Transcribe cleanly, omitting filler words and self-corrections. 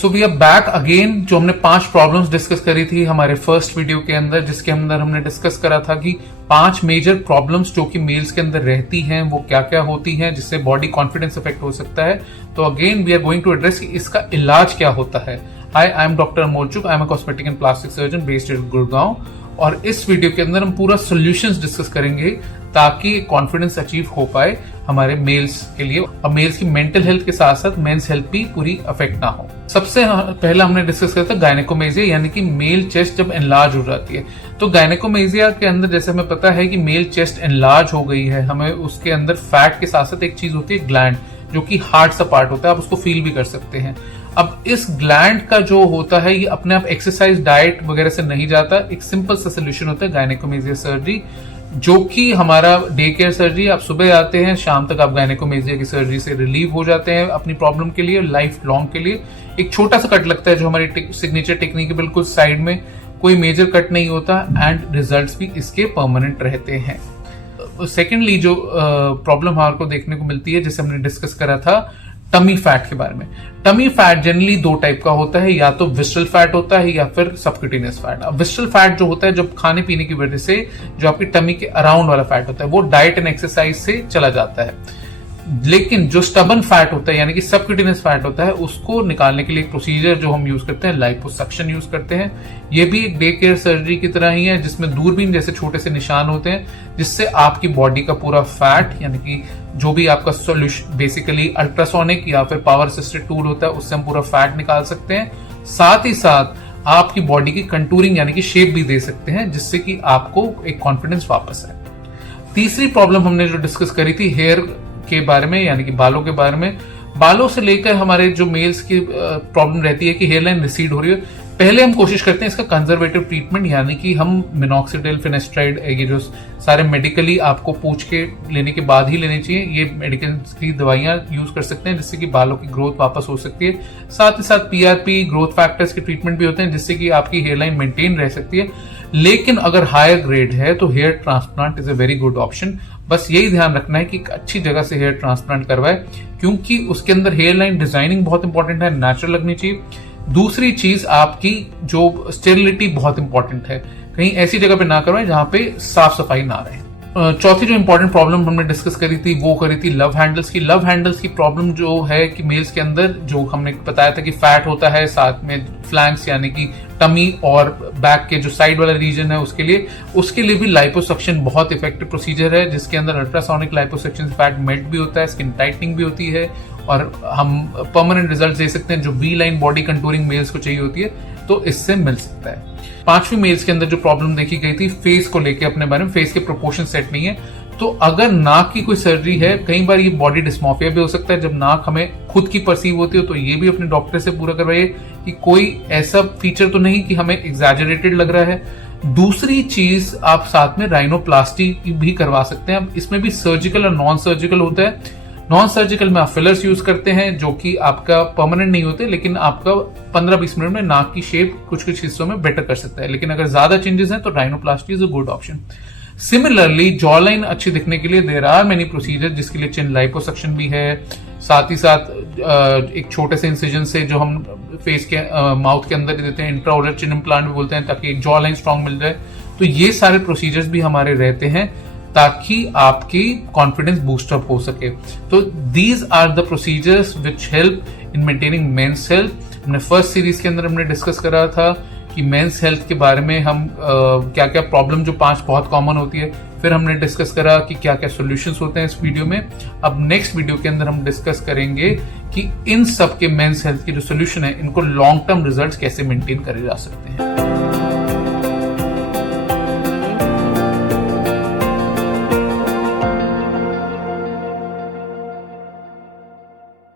So we are back again. जो हमने 5 problems discuss करी थी हमारे फर्स्ट वीडियो के अंदर, जिसके अंदर हमने डिस्कस करा था कि 5 मेजर प्रॉब्लम्स जो कि मेल्स के अंदर रहती हैं वो क्या क्या होती हैं जिससे बॉडी कॉन्फिडेंस इफेक्ट हो सकता है। तो again we are going to address कि इसका इलाज क्या होता है। Hi, I am doctor Amol, I am a cosmetic and plastic surgeon based in Gurgaon, और इस वीडियो के अंदर हम पूरा सॉल्यूशंस डिस्कस करेंगे ताकि कॉन्फिडेंस अचीव हो पाए हमारे मेल्स के लिए, और मेल्स की मेंटल हेल्थ के साथ साथ मेंस हेल्थ भी पूरी अफेक्ट ना हो। सबसे पहला हमने डिस्कस किया था गायनेकोमेजिया, यानी कि मेल चेस्ट जब एनलार्ज हो जाती है। तो गायनेकोमेजिया के अंदर जैसे हमें पता है कि मेल चेस्ट एनलार्ज हो गई है, हमें उसके अंदर फैट के साथ साथ एक चीज होती है ग्लैंड, जो कि हार्ट सा पार्ट होता है, आप उसको फील भी कर सकते हैं। अब इस ग्लैंड का जो होता है ये अपने आप एक्सरसाइज डाइट वगैरह से नहीं जाता, एक सिंपल सा सोल्यूशन होता है गायनेकोमेजिया सर्जरी, जो कि हमारा डे केयर सर्जरी। आप सुबह आते हैं, शाम तक आप गायनेकोमेजिया की सर्जरी से रिलीव हो जाते हैं अपनी प्रॉब्लम के लिए, लाइफ लॉन्ग के लिए। एक छोटा सा कट लगता है जो हमारी सिग्नेचर टेक्निक के बिल्कुल साइड में, कोई मेजर कट नहीं होता, एंड रिजल्ट्स भी इसके परमानेंट रहते हैं। सेकेंडली जो प्रॉब्लम हमारे को देखने को मिलती है, जैसे हमने डिस्कस करा था टमी फैट के बारे में। टमी फैट जनरली 2 टाइप का होता है, या तो विस्ट्रल फैट होता है या फिर सबक्यूटेनियस फैट। अब विस्ट्रल फैट जो होता है जब खाने पीने की वजह से जो आपकी टमी के अराउंड वाला फैट होता है वो डाइट एंड एक्सरसाइज से चला जाता है। लेकिन जो स्टबन फैट होता है यानी कि सबक्यूटेनियस फैट होता है, उसको निकालने के लिए एक प्रोसीजर जो हम यूज करते हैं लाइपोसक्शन यूज करते हैं। ये भी एक डे केयर सर्जरी की तरह ही है, जिसमें दूरबीन जैसे छोटे से निशान होते हैं, जिससे आपकी बॉडी का पूरा फैट यानी कि जो भी आपका सोल्यूशन बेसिकली अल्ट्रासोनिक या फिर पावर असिस्टेड टूल होता है उससे हम पूरा फैट निकाल सकते हैं। साथ ही साथ आपकी बॉडी की कंटूरिंग यानी कि शेप भी दे सकते हैं, जिससे कि आपको एक कॉन्फिडेंस वापस आए। तीसरी प्रॉब्लम हमने जो डिस्कस करी थी हेयर के बारे में, यानी कि बालों के बारे में। बालों से लेकर हमारे जो मेल्स की प्रॉब्लम रहती है कि हेयर लाइन रिसीड हो रही है, पहले हम कोशिश करते हैं इसका कंजर्वेटिव ट्रीटमेंट, यानी कि हम मिनॉक्सिडिल, फिनेस्ट्राइड, ये जो सारे मेडिकली आपको पूछ के लेने के बाद ही लेने चाहिए, ये मेडिकल की दवाइयां यूज कर सकते हैं जिससे कि बालों की ग्रोथ वापस हो सकती है। साथ ही साथ पीआरपी, ग्रोथ फैक्टर्स के ट्रीटमेंट भी होते हैं जिससे कि आपकी हेयर लाइन मेंटेन रह सकती है। लेकिन अगर हायर ग्रेड है तो hair transplant is a very good option. बस यही ध्यान रखना है कि एक अच्छी जगह से हेयर ट्रांसप्लांट करवाए, क्योंकि उसके अंदर हेयर लाइन डिजाइनिंग बहुत इंपॉर्टेंट है, नेचुरल लगनी चाहिए। दूसरी चीज आपकी जो स्टेरिलिटी बहुत इंपॉर्टेंट है, कहीं ऐसी जगह पे ना करवाएं जहां पे साफ सफाई ना रहे। चौथी जो इंपॉर्टेंट प्रॉब्लम हमने डिस्कस करी थी वो करी थी लव हैंडल्स की। लव हैंडल्स की प्रॉब्लम जो है कि मेल्स के अंदर जो हमने बताया था कि फैट होता है, साथ में फ्लैंक्स यानी कि टमी और बैक के जो साइड वाला रीजन है उसके लिए भी लाइपोसक्शन बहुत इफेक्टिव प्रोसीजर है, जिसके अंदर अल्ट्रासोनिक लाइपोसक्शन फैट मेल्ट भी होता है, स्किन टाइटनिंग भी होती है, और हम परमानेंट रिजल्ट दे सकते हैं। जो V line body contouring males को चाहिए होती है तो इससे मिल सकता है। 5वीं मेल्स के अंदर जो प्रॉब्लम देखी गई थी फेस को लेके, अपने बारे में फेस के प्रोपोर्शन सेट नहीं है, तो अगर नाक की कोई सर्जरी है, कई बार ये बॉडी डिस्मोर्फिया भी हो सकता है। जब नाक हमें खुद की परसीव होती है तो ये भी अपने डॉक्टर से पूरा करवाइए कि कोई ऐसा फीचर तो नहीं कि हमें एग्जैजरेटेड लग रहा है। दूसरी चीज, आप साथ में राइनोप्लास्टी भी करवा सकते हैं। अब इसमें भी सर्जिकल और नॉन सर्जिकल होता है। नॉन सर्जिकल में आप फिलर्स यूज करते हैं जो कि आपका परमानेंट नहीं होते, लेकिन आपका 15-20 मिनट में नाक की शेप कुछ हिस्सों में बेटर कर सकता है। लेकिन अगर ज्यादा चेंजेस हैं तो rhinoplasty is a good option. Similarly jaw line अच्छी दिखने के लिए देयर आर मेनी प्रोसीजर, जिसके लिए चिन लाइपोसक्शन भी है। साथ ही साथ एक छोटे से इंसिजन से जो हम फेस के माउथ के अंदर देते हैं, इंट्राओलर चिन इम्प्लांट भी बोलते हैं, ताकि एक जॉ लाइन स्ट्रांग मिल जाए। तो ये सारे प्रोसीजर्स भी हमारे रहते हैं ताकि आपकी कॉन्फिडेंस बूस्ट अप हो सके। तो these are the procedures which help in maintaining men's health. हमने फर्स्ट सीरीज के अंदर हमने डिस्कस करा था कि मेंस हेल्थ के बारे में हम क्या क्या प्रॉब्लम जो 5 बहुत कॉमन होती है, फिर हमने डिस्कस करा कि क्या क्या सॉल्यूशंस होते हैं इस वीडियो में। अब नेक्स्ट वीडियो के अंदर हम डिस्कस करेंगे कि इन सब के मेंस हेल्थ की जो सॉल्यूशन है, इनको लॉन्ग टर्म रिजल्ट्स कैसे मेंटेन करे जा सकते हैं।